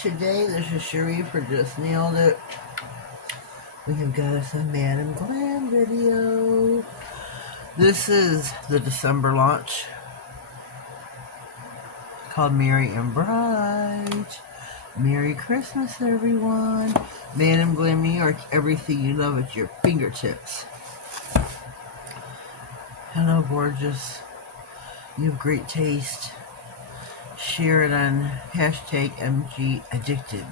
today. This is Cherie for Just Nailed It. We have got us a Madam Glam video. This is the December launch called Merry and Bright. Merry Christmas, everyone. Madam Glam New York, everything you love at your fingertips. Hello, gorgeous. You have great taste. Share it on hashtag #MGAddicted.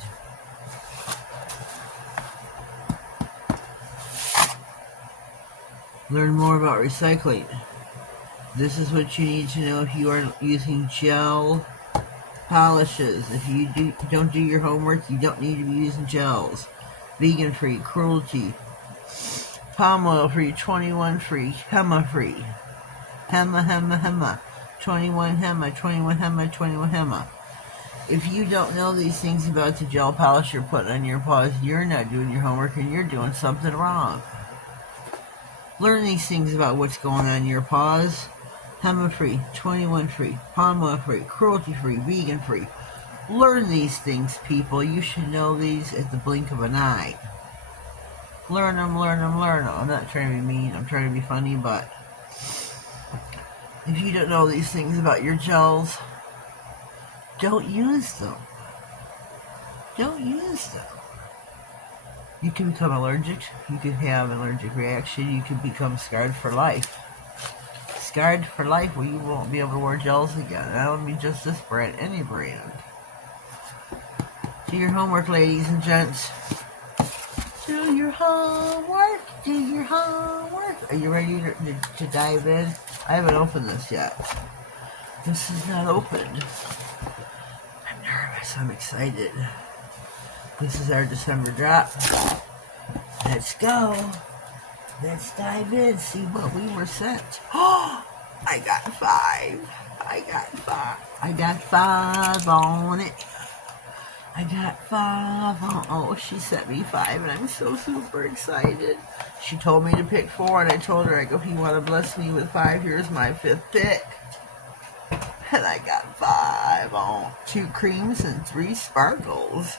Learn more about recycling. This is what you need to know if you are using gel polishes. If you don't do your homework, you don't need to be using gels. Vegan free, cruelty, palm oil free, 21 free, HEMA free. HEMA. 21 HEMA, 21 HEMA, 21 HEMA. If you don't know these things about the gel polish you're putting on your paws, you're not doing your homework and you're doing something wrong. Learn these things about what's going on in your paws. HEMA free, 21 free, palm oil free, cruelty free, vegan free. Learn these things, people. You should know these at the blink of an eye. Learn them. I'm not trying to be mean, I'm trying to be funny, but if you don't know these things about your gels, don't use them. Don't use them. You can become allergic. You can have an allergic reaction. You can become scarred for life. Scarred for life where you won't be able to wear gels again. And I don't mean just this brand, any brand. Do your homework, ladies and gents. Do your homework. Do your homework. Are you ready to dive in? I haven't opened this yet. This is not opened. I'm nervous. I'm excited. This is our December drop. Let's go. Let's dive in. See what we were sent. Oh, I got 5. I got 5 on it. I got 5 on. Oh, she sent me 5, and I'm so super excited. She told me to pick 4, and I told her, I go, if you want to bless me with 5, here's my 5th pick. And I got 5 on. 2 creams and 3 sparkles.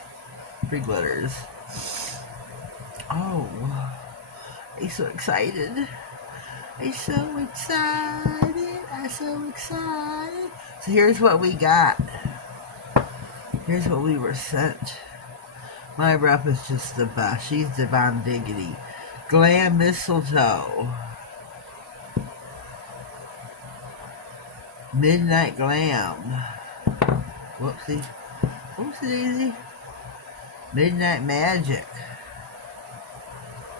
3 glitters. Oh, I'm so excited. I'm so excited. So here's what we got. Here's what we were sent. My rep is just the best. She's divine diggity. Glam mistletoe. Midnight Glam. Whoopsie daisy. Midnight Magic.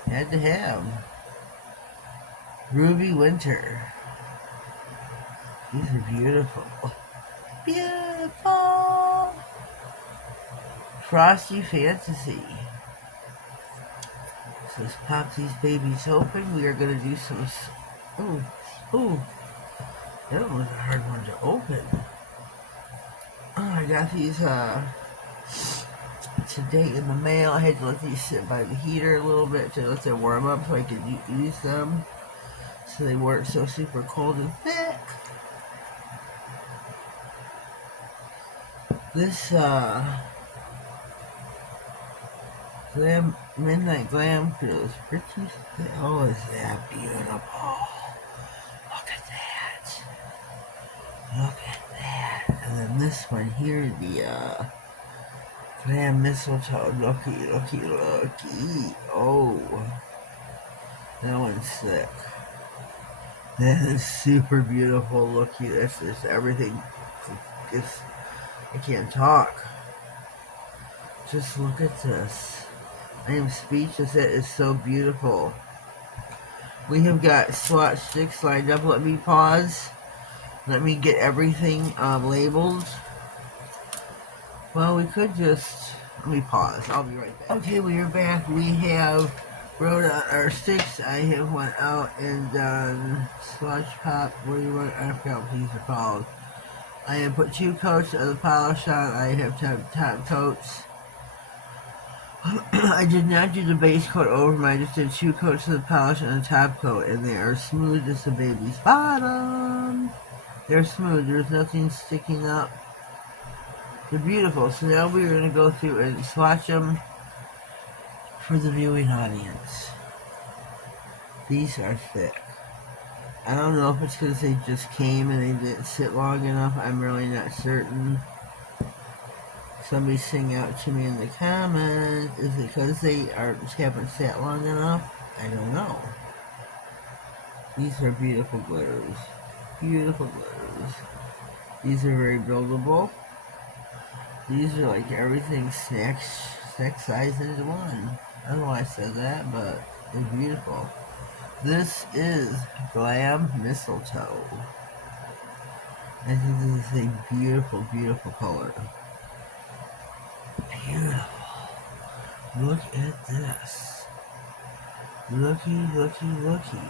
Had to have. Ruby Winter. These are beautiful. Beautiful. Frosty Fantasy. So let's pop these babies open. We are going to do some... Oh. That was a hard one to open. Oh, I got these today in the mail. I had to let these sit by the heater a little bit to let them warm up so I could use them. So they weren't so super cold and thick. This Glam Midnight Glam feels pretty thick. Oh, is that beautiful? Look at that. And then this one here, the Glam Mistletoe. Looky. Oh. That one's sick. That is super beautiful. Looky, that's just everything. I can't talk. Just look at this. I am speechless. That is so beautiful. We have got swatch sticks lined up. Let me pause. Let me get everything labeled. Well, we could just... Let me pause. I'll be right back. Okay, we are back. We have wrote out our sticks. I have went out and done swatch pop. What do you want? I forgot what these are called. I have put 2 coats of the polish on. I have top coats. I did not do the base coat over them. I just did 2 coats of the polish and a top coat, and they are smooth as a baby's bottom. They're smooth. There's nothing sticking up. They're beautiful. So now we're going to go through and swatch them for the viewing audience. These are thick. I don't know if it's because they just came and they didn't sit long enough. I'm really not certain. Somebody sing out to me in the comments. Is it because they haven't sat long enough? I don't know. These are beautiful glitters. Beautiful glitters. These are very buildable. These are like everything snack size into one. I don't know why I said that, but they're beautiful. This is Glam Mistletoe. I think this is a beautiful, beautiful color. Beautiful. Look at this. Looky, looky, looky.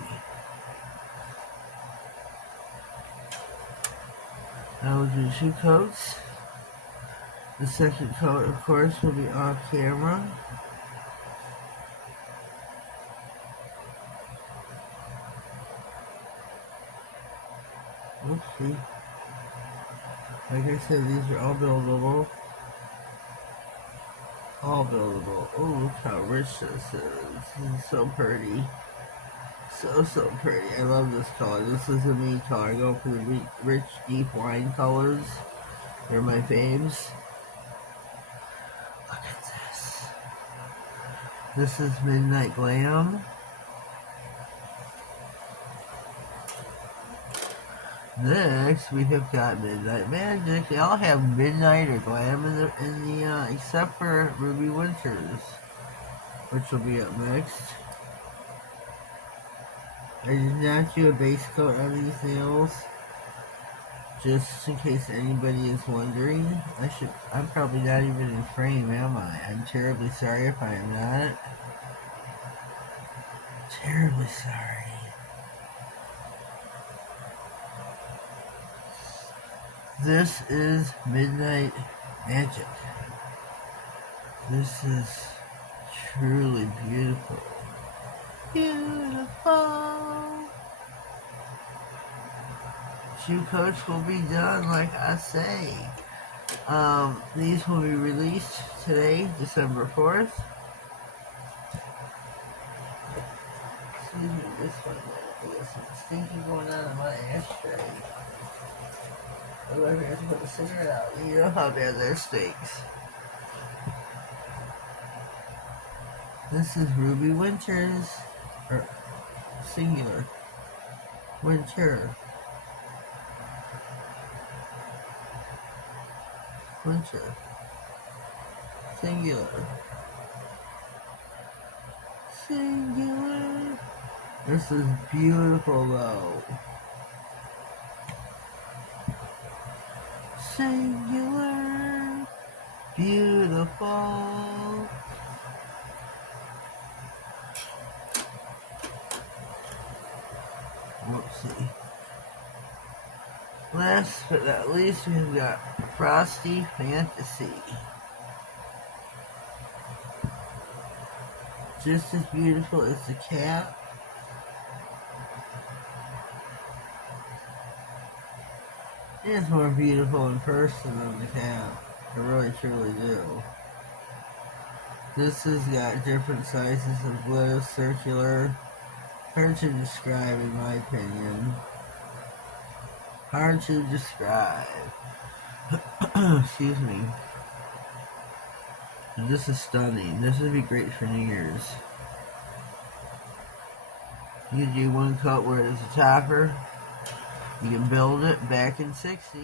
I will do 2 coats. The second coat, of course, will be off camera. Oopsie. Like I said, these are all buildable. All buildable. Oh, look how rich this is. This is so pretty. So pretty. I love this color. This is a me color. I go for the rich, deep wine colors. They're my faves. Look at this. This is Midnight Glam. Next, we have got Midnight Magic. They all have Midnight or Glam in the except for Ruby Winters, which will be up next. I did not do a base coat on these nails, just in case anybody is wondering. I'm probably not even in frame, am I? I'm terribly sorry if I am not. Terribly sorry. This is Midnight Magic. This is truly beautiful. Beautiful. 2 coats will be done, like I say. These will be released today, December 4th. Excuse me, this one. There's some stinky going on in my ashtray. I have to put the cigarette out. You know how bad that stinks. This is Ruby Winters, or singular. Winter. Winter. Singular. Singular. This is beautiful though. Singular. Beautiful. Whoopsie. Last but not least, we've got Frosty Fantasy. Just as beautiful as the cap. It's more beautiful in person than the cap. I really truly do. This has got different sizes of glitter, circular. Hard to describe in my opinion. Hard to describe. Excuse me. This is stunning. This would be great for New Year's. You can do 1 coat where it is a topper. You can build it back in 60.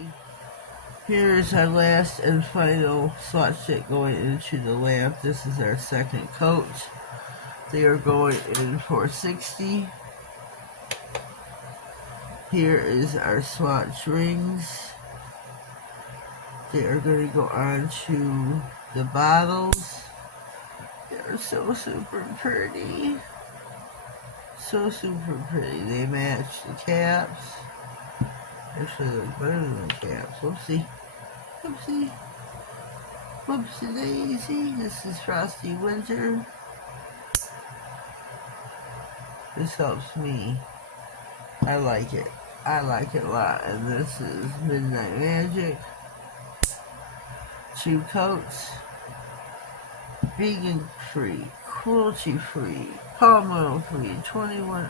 Here's our last and final swatch stick going into the lamp. This is our second coat. They are going in for 60. Here is our swatch rings. They are going to go on to the bottles. They're so super pretty. So super pretty. They match the caps. Actually, they're better than the caps. Whoopsie. Whoopsie. Whoopsie daisy. This is Frosty Winter. This helps me. I like it. I like it a lot. And this is Midnight Magic. 2 coats, vegan free, cruelty free, palm oil free, 21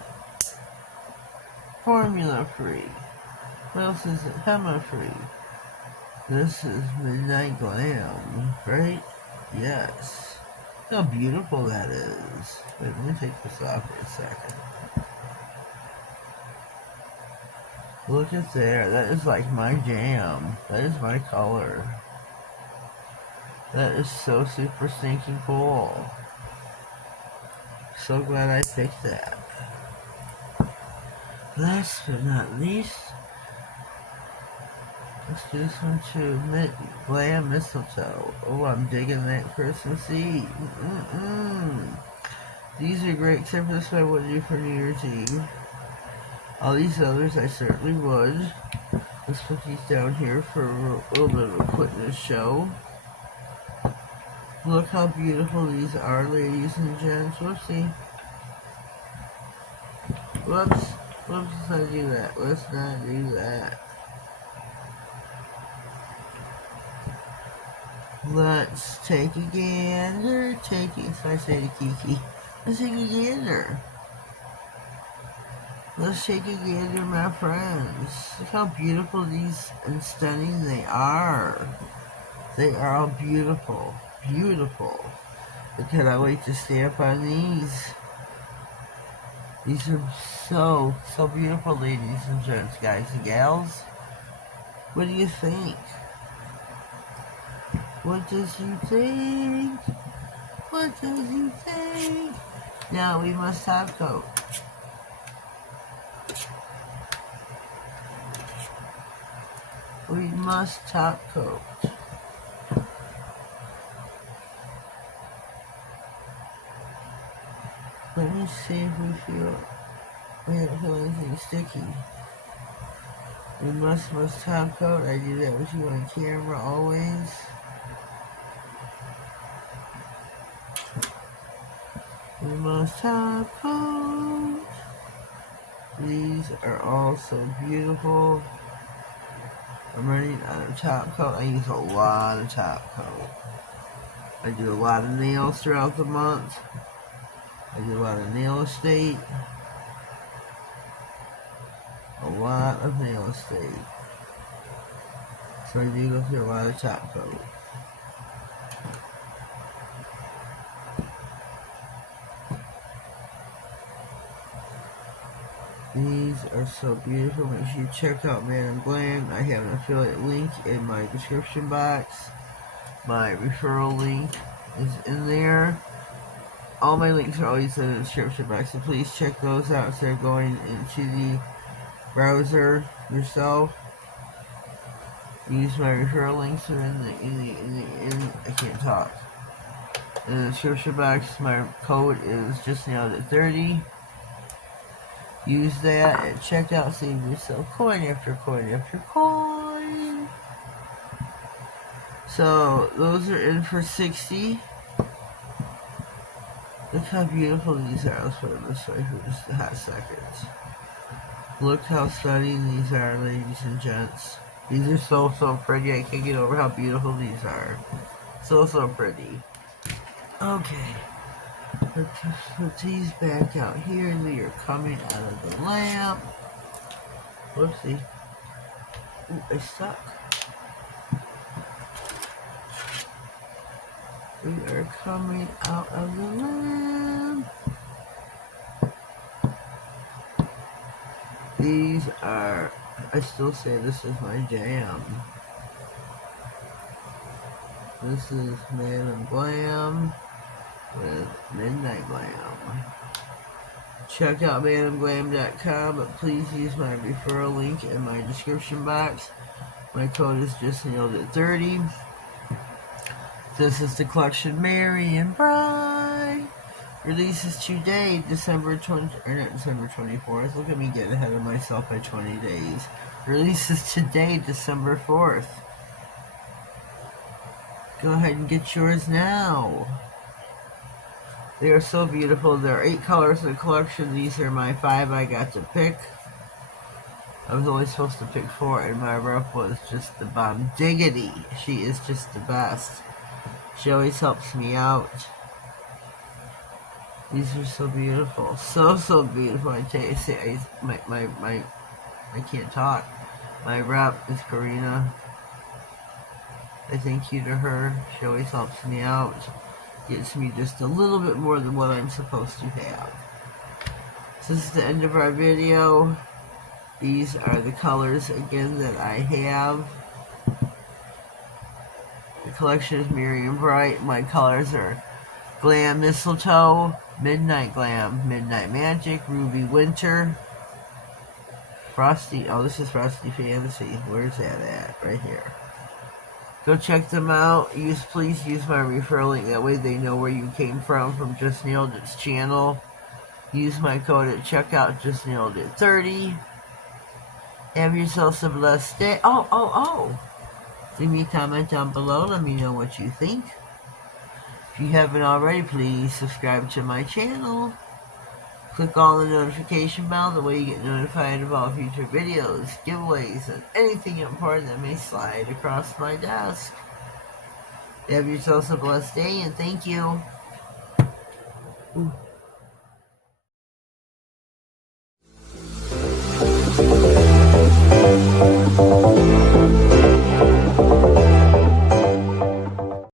formula free. What else is it? Henna free. This is Midnight Glam, right? Yes. Look how beautiful that is. Wait, let me take this off for a second. Look at there. That is like my jam. That is my color. That is so super stinking cool. So glad I picked that. Last but not least, let's do this one too. Glam mistletoe. Oh, I'm digging that Christmassy. These are great, except for this one I wouldn't do for New Year's Eve. All these others I certainly would. Let's put these down here for a little bit of a quickness show. Look how beautiful these are, ladies and gents. Whoopsie. Whoops. Whoops, let's not do that. Let's not do that. Let's take a gander. So I say to Kiki. Let's take a gander. Let's take a gander, my friends. Look how beautiful these and stunning they are. They are all beautiful. Beautiful. I cannot wait to stamp on these. These are so beautiful, ladies and gents, guys and gals. What do you think? What does you think? What does you think? Now we must top coat. We must top coat. Let me see if we don't feel anything sticky. We must top coat. I do that with you on camera always. We must top coat. These are all so beautiful. I'm running out of top coat. I use a lot of top coat. I do a lot of nails throughout the month. I do a lot of nail estate. A lot of nail estate. So I do go through a lot of top coat. These are so beautiful. Make sure you check out Madam Glam. I have an affiliate link in my description box. My referral link is in there. All my links are always in the description box, so please check those out instead of going into the browser yourself. Use my referral links are in I can't talk. In the description box, my code is Just.nailedIt 30. Use that at checkout, save yourself coin after coin after coin. So those are in for 60. Look how beautiful these are. Let's put them this way for just a hot second. Look how stunning these are, ladies and gents. These are so pretty. I can't get over how beautiful these are. So pretty. Okay. Let's put these back out here. They are coming out of the lamp. Whoopsie. Ooh, I stuck. We are coming out of the lamp. These are, I still say this is my jam. This is Madam Glam with Midnight Glam. Check out mmtnailedit.com, but please use my referral link in my description box. My code is Just.nailedIt 30. This is the collection Merry and Bright. Releases today, December 24th. Look at me getting ahead of myself by 20 days. Releases today, December 4th. Go ahead and get yours now. They are so beautiful. There are 8 colors in the collection. These are my 5 I got to pick. I was only supposed to pick 4, and my rep was just the bomb diggity. She is just the best. She always helps me out. These are so beautiful. So beautiful. I tell you, I can't talk. My rep is Karina. I thank you to her. She always helps me out. Gives me just a little bit more than what I'm supposed to have. So this is the end of our video. These are the colors again that I have. The collection is Miriam Bright. My colors are Glam Mistletoe, Midnight Glam, Midnight Magic, Ruby Winter, Frosty. Oh, this is Frosty Fantasy. Where's that at? Right here. Go check them out. Please use my referral link. That way they know where you came from Just Nailed It's channel. Use my code at checkout, Just.nailedIt30. Have yourselves a blessed day. Oh. Leave me a comment down below. Let me know what you think. If you haven't already, please subscribe to my channel. Click on the notification bell. The way you get notified of all future videos, giveaways, and anything important that may slide across my desk. Have yourselves a blessed day, and thank you. Ooh.